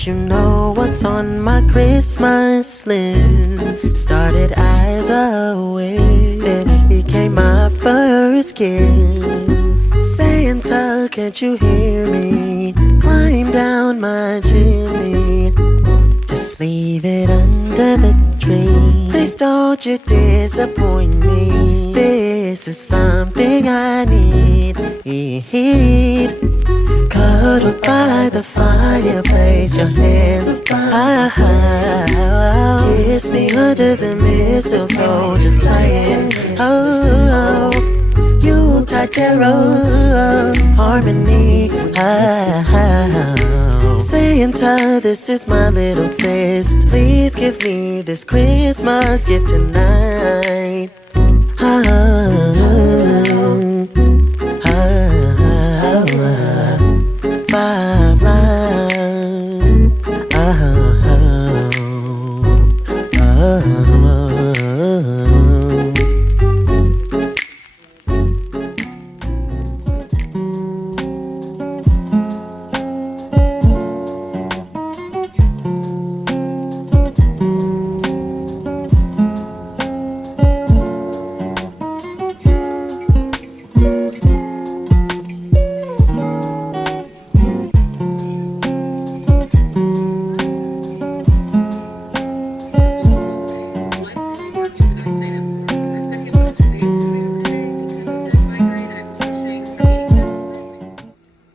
let you know what's on my Christmas list. Started as a wish, it became my first kiss. Santa, can't you hear me? Climb down my chimney. Just leave it under the tree. Please don't you disappoint me. This is something I need. Cuddled by the fireplace, your hands high. Kiss me under the mistletoe, just playing. Oh, Yuletide carols, harmony. Santa, this is my little fist. Please give me this Christmas gift tonight. Five lines.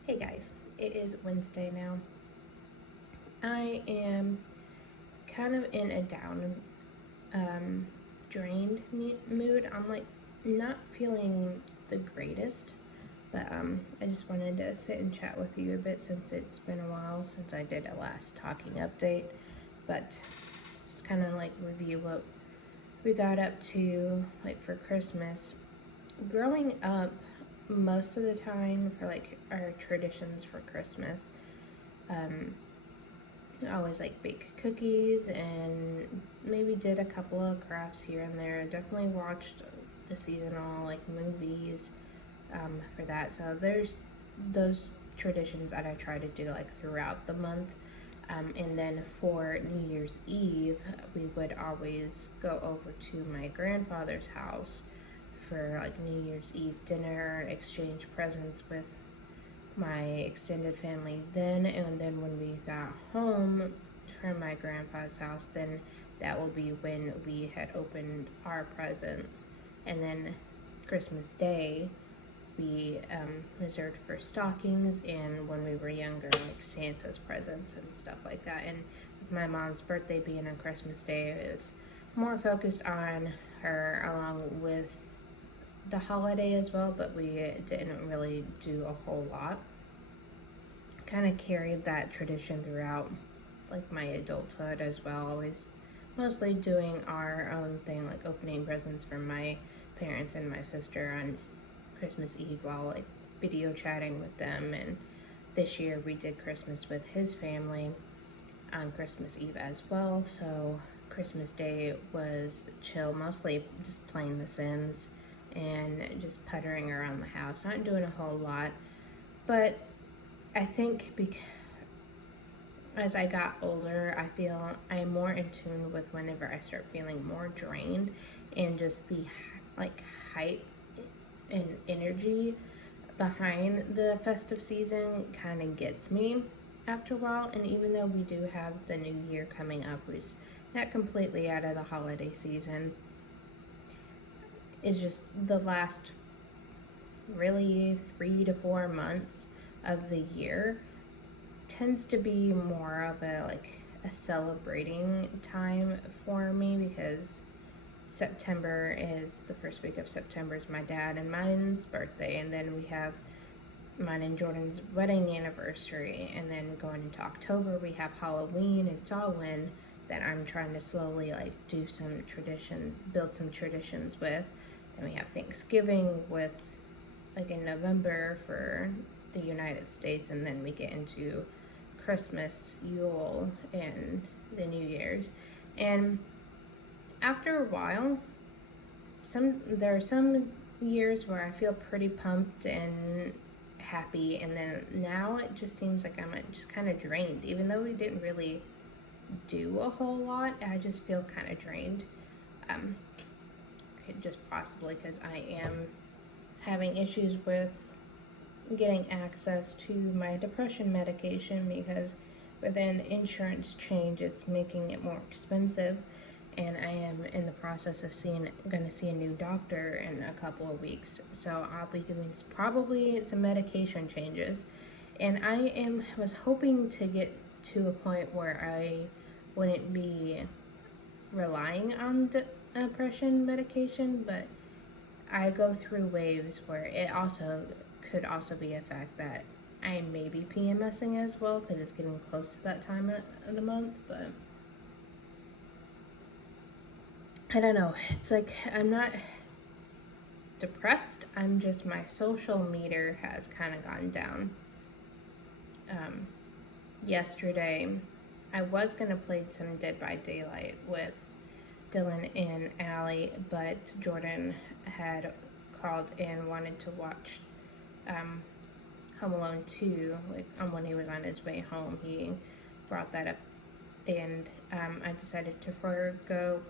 Hey guys, it is Wednesday now. I am kind of in a down, drained mood. I'm like not feeling the greatest, but I just wanted to sit and chat with you a bit since it's been a while since I did a last talking update. But just kind of like review what we got up to like for Christmas. Growing up, most of the time for like our traditions for Christmas, I always like bake cookies and maybe did a couple of crafts here and there. Definitely watched the seasonal like movies for that. So there's those traditions that I try to do like throughout the month. And then for New Year's Eve, we would always go over to my grandfather's house for like New Year's Eve dinner, exchange presents with my extended family then, and then when we got home from my grandpa's house, then that will be when we had opened our presents. And then Christmas Day, we reserved for stockings, and when we were younger, like Santa's presents and stuff like that. And with my mom's birthday being on Christmas Day, it was more focused on her along with the holiday as well, but we didn't really do a whole lot. Kind of carried that tradition throughout like my adulthood as well, always mostly doing our own thing, like opening presents from my parents and my sister on Christmas Eve while like video chatting with them. And this year we did Christmas with his family on Christmas Eve as well. So Christmas Day was chill, mostly just playing The Sims and just puttering around the house, not doing a whole lot. But I think as I got older, I feel I am more in tune with whenever I start feeling more drained, and just the like hype and energy behind the festive season kind of gets me after a while. And even though we do have the new year coming up, which is not completely out of the holiday season, it's just the last really 3 to 4 months of the year tends to be more of a celebrating time for me, because September is the first week of September is my dad and mine's birthday, and then we have mine and Jordan's wedding anniversary, and then going into October we have Halloween and Samhain that I'm trying to slowly like do some build some traditions with. Then we have Thanksgiving with like in November for the United States, and then we get into Christmas, Yule, and the New Year's. And after a while, there are some years where I feel pretty pumped and happy, and then now it just seems like I'm just kind of drained. Even though we didn't really do a whole lot, I just feel kind of drained. Um, just possibly because I am having issues with getting access to my depression medication because with an insurance change, it's making it more expensive. And I am in the process of going to see a new doctor in a couple of weeks. So I'll be doing probably some medication changes. And was hoping to get to a point where I wouldn't be relying on depression medication, but I go through waves where it also could also be a fact that I may be PMSing as well because it's getting close to that time of the month. But I don't know. It's like I'm not depressed. I'm just, my social meter has kind of gone down. Um, Yesterday, I was gonna play some Dead by Daylight with Dylan and Allie, but Jordan had called and wanted to watch um, Home Alone 2, like when he was on his way home. He brought that up, and I decided to forego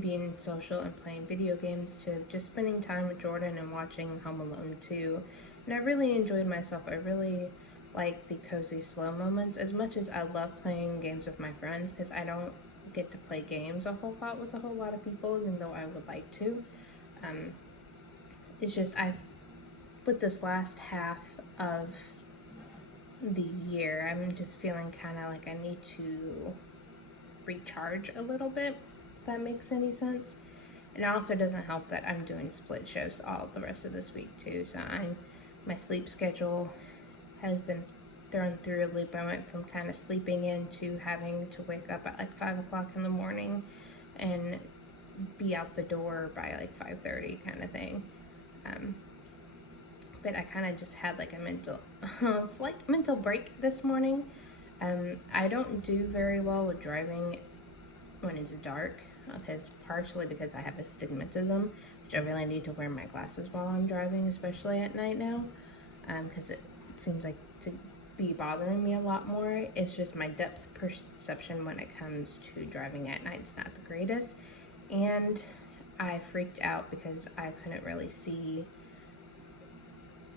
being social and playing video games to just spending time with Jordan and watching Home Alone 2. And I really enjoyed myself. I really like the cozy slow moments as much as I love playing games with my friends, because I don't get to play games a whole lot with a whole lot of people, even though I would like to. Um, it's just with this last half of the year, I'm just feeling kind of like I need to recharge a little bit, if that makes any sense. And it also doesn't help that I'm doing split shifts all the rest of this week too, so my sleep schedule has been thrown through a loop. I went from kind of sleeping in to having to wake up at like 5 o'clock in the morning and be out the door by like 5:30 kind of thing. But I kind of just had like a slight mental break this morning. I don't do very well with driving when it's dark, because partially because I have astigmatism, which I really need to wear my glasses while I'm driving, especially at night now, because it seems like to be bothering me a lot more. It's just my depth perception when it comes to driving at night is not the greatest, and I freaked out because I couldn't really see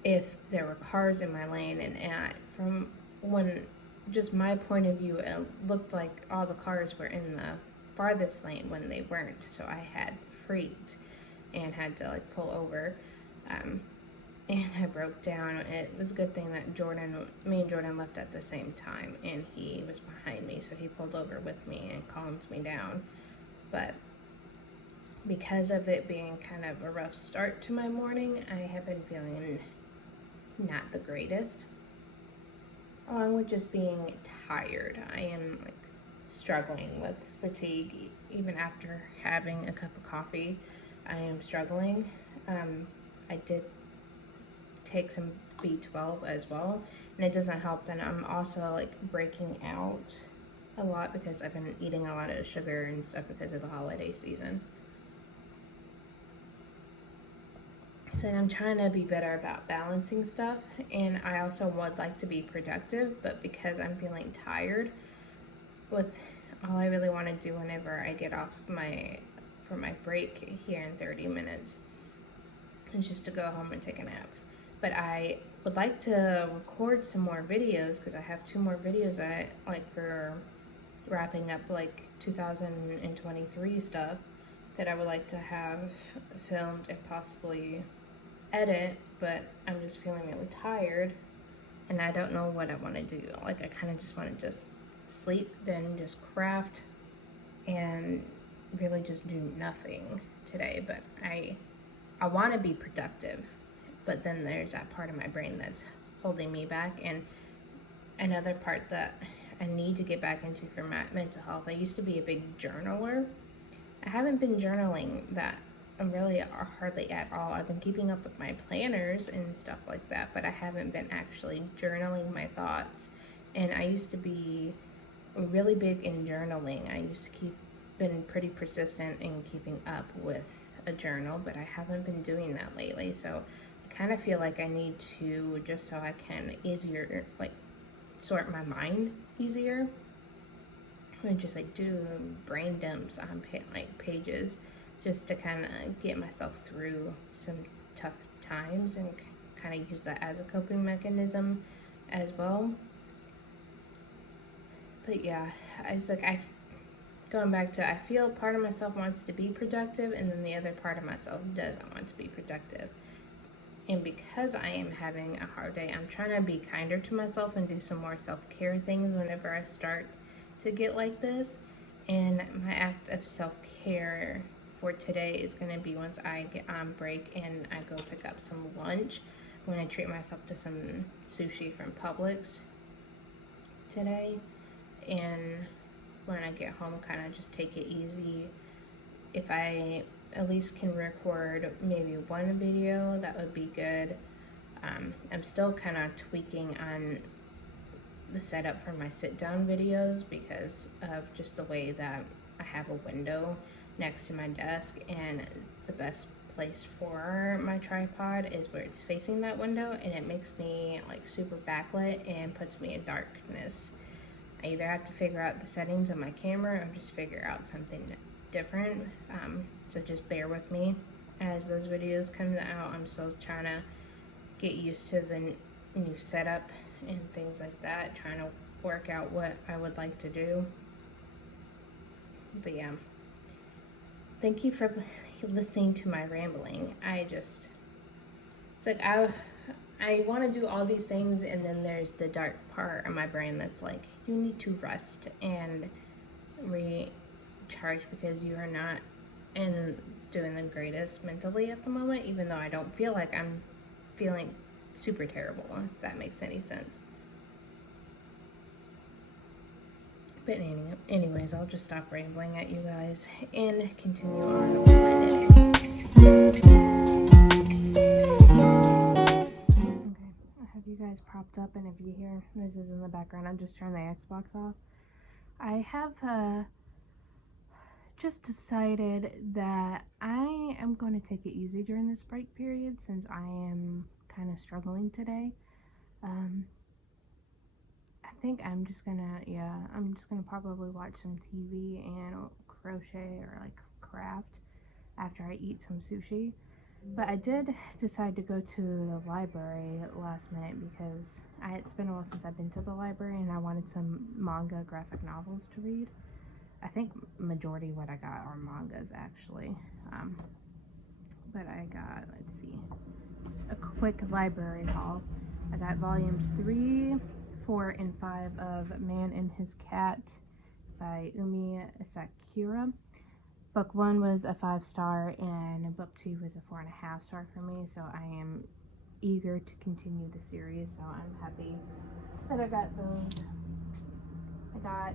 if there were cars in my lane, and from when just my point of view, it looked like all the cars were in the farthest lane when they weren't. So I had freaked and had to like pull over, and I broke down. It was a good thing that me and Jordan left at the same time, and he was behind me, so he pulled over with me and calmed me down. But because of it being kind of a rough start to my morning, I have been feeling not the greatest, along with just being tired. I am like struggling with fatigue even after having a cup of coffee. I am struggling. I did take some B12 as well, and it doesn't help that I'm also like breaking out a lot because I've been eating a lot of sugar and stuff because of the holiday season. So I'm trying to be better about balancing stuff, and I also would like to be productive, but because I'm feeling tired, with all I really want to do whenever I get off for my break here in 30 minutes is just to go home and take a nap. But I would like to record some more videos because I have 2 more videos I like for wrapping up like 2023 stuff that I would like to have filmed and possibly edit, but I'm just feeling really tired and I don't know what I want to do. Like I kind of just want to just sleep, then just craft and really just do nothing today. But I want to be productive, but then there's that part of my brain that's holding me back. And another part that I need to get back into for my mental health, I used to be a big journaler. I haven't been journaling that really hardly at all. I've been keeping up with my planners and stuff like that, but I haven't been actually journaling my thoughts. And I used to be really big in journaling. I used to been pretty persistent in keeping up with a journal, but I haven't been doing that lately. So I kind of feel like I need to, just so I can easier, like, sort my mind easier, and just like do brain dumps on like pages, just to kind of get myself through some tough times and kind of use that as a coping mechanism as well. But yeah, I was like, I going back to, I feel part of myself wants to be productive, and then the other part of myself doesn't want to be productive. And because I am having a hard day, I'm trying to be kinder to myself and do some more self-care things whenever I start to get like this. And my act of self-care for today is going to be, once I get on break and I go pick up some lunch, I'm going to treat myself to some sushi from Publix today. And when I get home, kind of just take it easy. If I at least can record maybe one video, that would be good. I'm still kind of tweaking on the setup for my sit down videos because of just the way that I have a window next to my desk, and the best place for my tripod is where it's facing that window, and it makes me like super backlit and puts me in darkness. I either have to figure out the settings of my camera or just figure out something different. So just bear with me as those videos come out. I'm still trying to get used to the new setup and things like that, trying to work out what I would like to do. But yeah, thank you for listening to my rambling. It's like I want to do all these things, and then there's the dark part of my brain that's like, you need to rest and recharge because you are not in doing the greatest mentally at the moment, even though I don't feel like I'm feeling super terrible, if that makes any sense. But anyways, I'll just stop rambling at you guys and continue on with my knitting. Okay, I have you guys propped up, and if you hear noises in the background, I'm just turning the Xbox off. I have just decided that I am going to take it easy during this break period since I am kind of struggling today. I think I'm just gonna probably watch some TV and crochet or like craft after I eat some sushi. But I did decide to go to the library last minute because it's been a while since I've been to the library, and I wanted some manga graphic novels to read. I think majority of what I got are mangas actually. But I got, let's see, a quick library haul. I got volumes 3, 4, and 5 of Man and His Cat by Umi Sakura. Book 1 was a 5-star, and book 2 was a 4.5-star for me, so I am eager to continue the series, so I'm happy that I got those. I got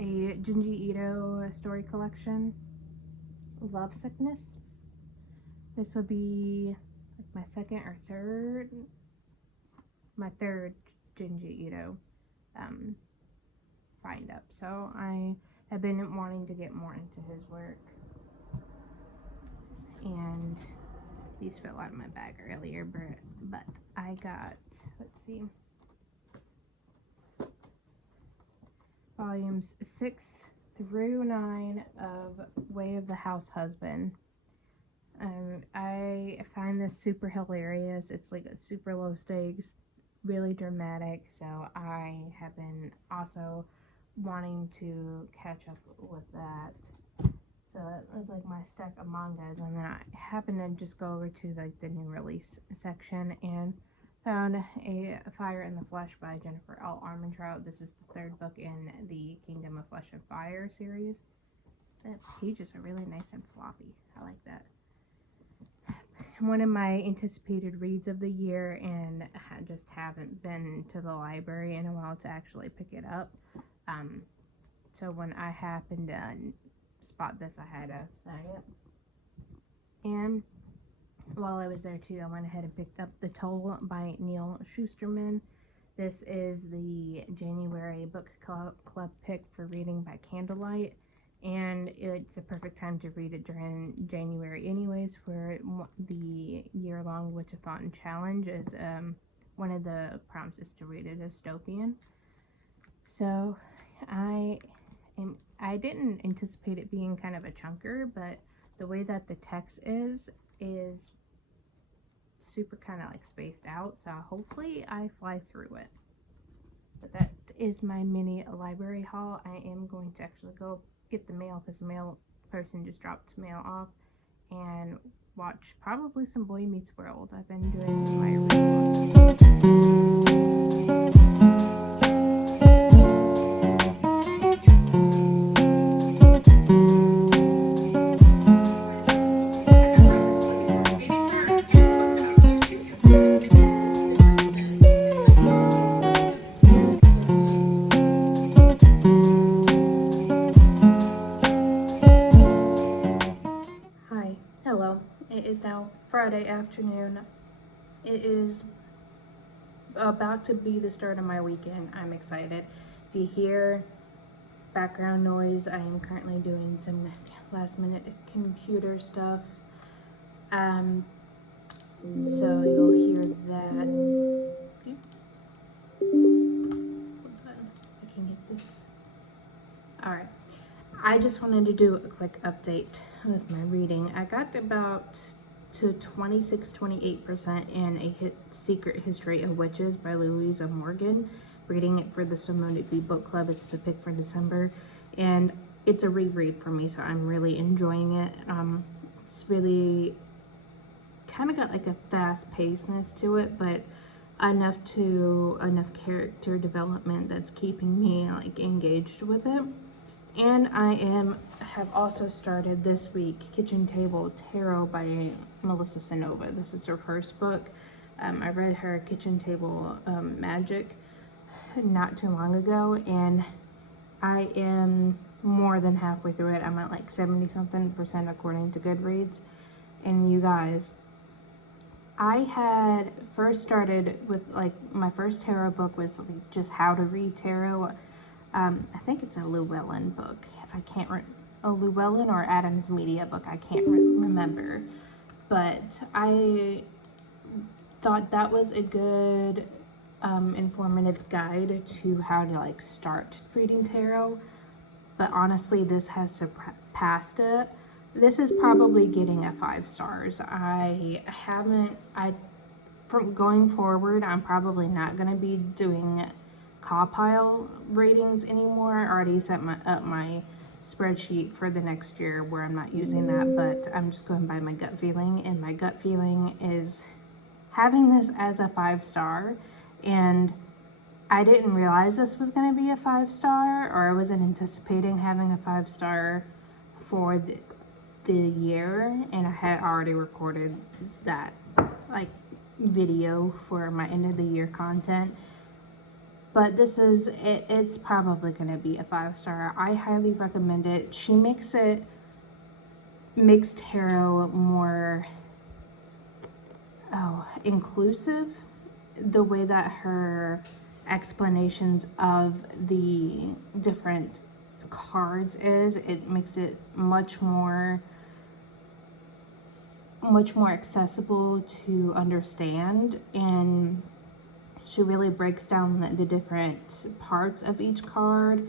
a Junji Ito story collection, Love Sickness. This would be like my third Junji Ito find up. So I have been wanting to get more into his work, and these fell out of my bag earlier, but I got, let's see, volumes 6 through 9 of Way of the House Husband. I find this super hilarious. It's like a super low stakes, really dramatic, so I have been also wanting to catch up with that. So it was like my stack of mangas, and then I happened to just go over to like the new release section and found a Fire in the Flesh by Jennifer L. Armentrout. This is the third book in the Kingdom of Flesh and Fire series. The pages are really nice and floppy. I like that. One of my anticipated reads of the year, and I just haven't been to the library in a while to actually pick it up. So when I happened to spot this, I had to snag it. And while I was there too, I went ahead and picked up The Toll by Neil Shusterman. This is the January book club pick for reading by candlelight. and it's a perfect time to read it during January anyways, for the year-long Witchathon challenge is one of the prompts is to read a dystopian. So I I didn't anticipate it being kind of a chunker, but the way that the text is super kind of like spaced out, so hopefully I fly through it. But that is my mini library haul. I am going to actually go get the mail because the mail person just dropped mail off, and watch probably some Boy Meets World. I've been doing my Hi, hello. It is now Friday afternoon. It is about to be the start of my weekend. I'm excited. If you hear background noise, I am currently doing some last minute computer stuff. So you'll hear that. Hold on, I can get this. Alright. I just wanted to do a quick update with my reading. I got about to 26-28% in A Secret History of Witches by Louisa Morgan. Reading it for the Simone B Book Club. It's the pick for December, and it's a reread for me, so I'm really enjoying it. It's really kind of got like a fast pacedness to it, but enough character development that's keeping me like engaged with it. And I have also started this week Kitchen Table Tarot by Melissa Sanova. This is her first book. I read her Kitchen Table Magic not too long ago, and I am more than halfway through it. I'm at like 70-something% according to Goodreads. And you guys, I had first started with like my first tarot book was like just how to read tarot. I think it's a Llewellyn book. I can't a Llewellyn or Adams Media book. I can't remember, but I thought that was a good informative guide to how to like start reading tarot. But honestly, this has surpassed it. This is probably getting a 5 stars. From going forward, I'm probably not going to be doing Cawpile ratings anymore. I already set up my spreadsheet for the next year where I'm not using that, but I'm just going by my gut feeling, and my gut feeling is having this as a 5 star. And I didn't realize this was going to be a 5 star, or I wasn't anticipating having a 5 star for the year, and I had already recorded that like video for my end of the year content. But this is it's probably going to be a 5 star. I highly recommend it. She makes tarot more inclusive. The way that her explanations of the different cards it makes it much more accessible to understand, and she really breaks down the different parts of each card.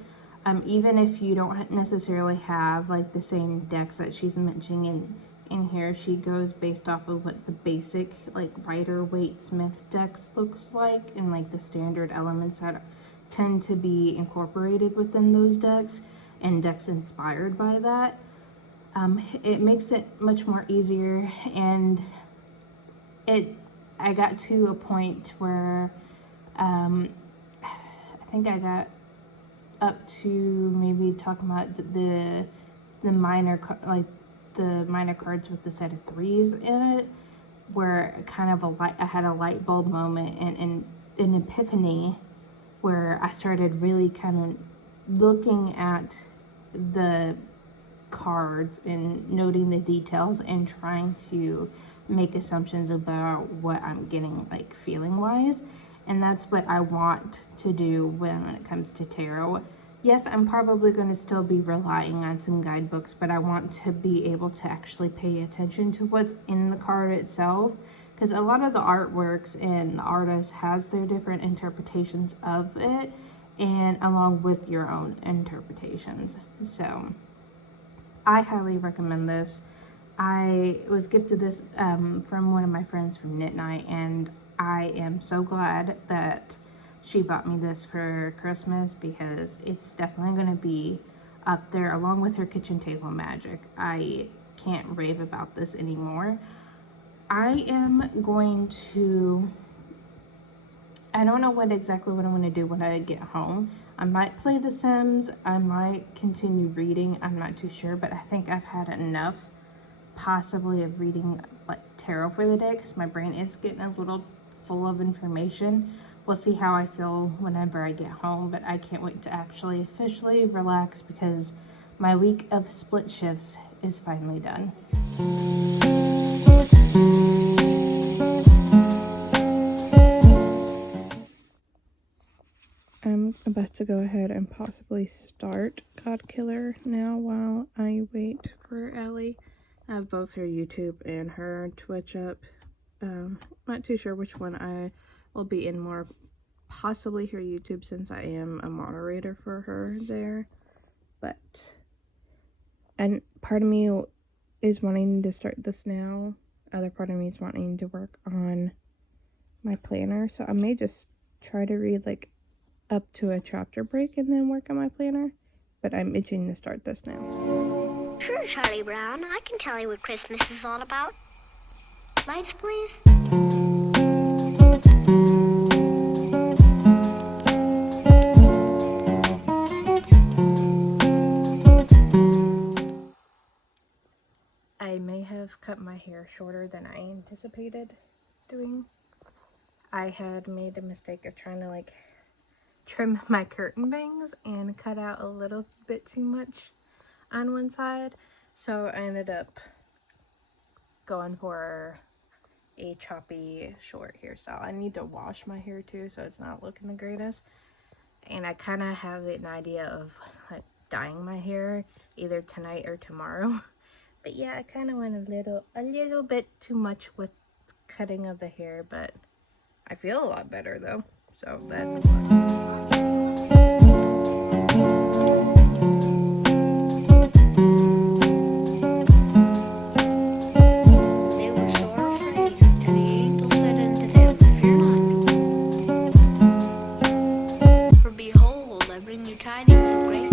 Even if you don't necessarily have like the same decks that she's mentioning in here, she goes based off of what the basic like Rider-Waite-Smith decks looks like, and like the standard elements that tend to be incorporated within those decks, and decks inspired by that. It makes it much more easier, and I got to a point where I think I got up to maybe talking about the minor cards with the set of 3s in it, where kind of I had a light bulb moment and an epiphany where I started really kind of looking at the cards and noting the details and trying to make assumptions about what I'm getting like feeling wise. And that's what I want to do when it comes to tarot. Yes, I'm probably going to still be relying on some guidebooks, but I want to be able to actually pay attention to what's in the card itself, because a lot of the artworks and the artist has their different interpretations of it, and along with your own interpretations. So I highly recommend this. I was gifted this from one of my friends from Knit Night, and I am so glad that she bought me this for Christmas, because it's definitely going to be up there along with her kitchen table magic. I can't rave about this anymore. I am going to, I don't know exactly what I'm going to do when I get home. I might play The Sims, I might continue reading, I'm not too sure, but I think I've had enough possibly of reading like tarot for the day, because my brain is getting a little full of information. We'll see how I feel whenever I get home, but I can't wait to actually officially relax, because my week of split shifts is finally done. I'm about to go ahead and possibly start God Killer now while I wait for Ellie. I have both her YouTube and her Twitch up. Not too sure which one I will be in more. Possibly her YouTube, since I am a moderator for her there. And part of me is wanting to start this now. Other part of me is wanting to work on my planner. So I may just try to read like up to a chapter break and then work on my planner. But I'm itching to start this now. Sure, Charlie Brown. I can tell you what Christmas is all about. Lights, please. I may have cut my hair shorter than I anticipated doing. I had made a mistake of trying to like trim my curtain bangs and cut out a little bit too much on one side, so I ended up going for a choppy short hairstyle. I need to wash my hair too, so it's not looking the greatest, and I kind of have an idea of like dyeing my hair either tonight or tomorrow. But yeah, I kind of went a little bit too much with cutting of the hair, but I feel a lot better though, so that's a plus. They were so afraid, and the angel said unto them, Fear not. For behold, I bring you tidings of great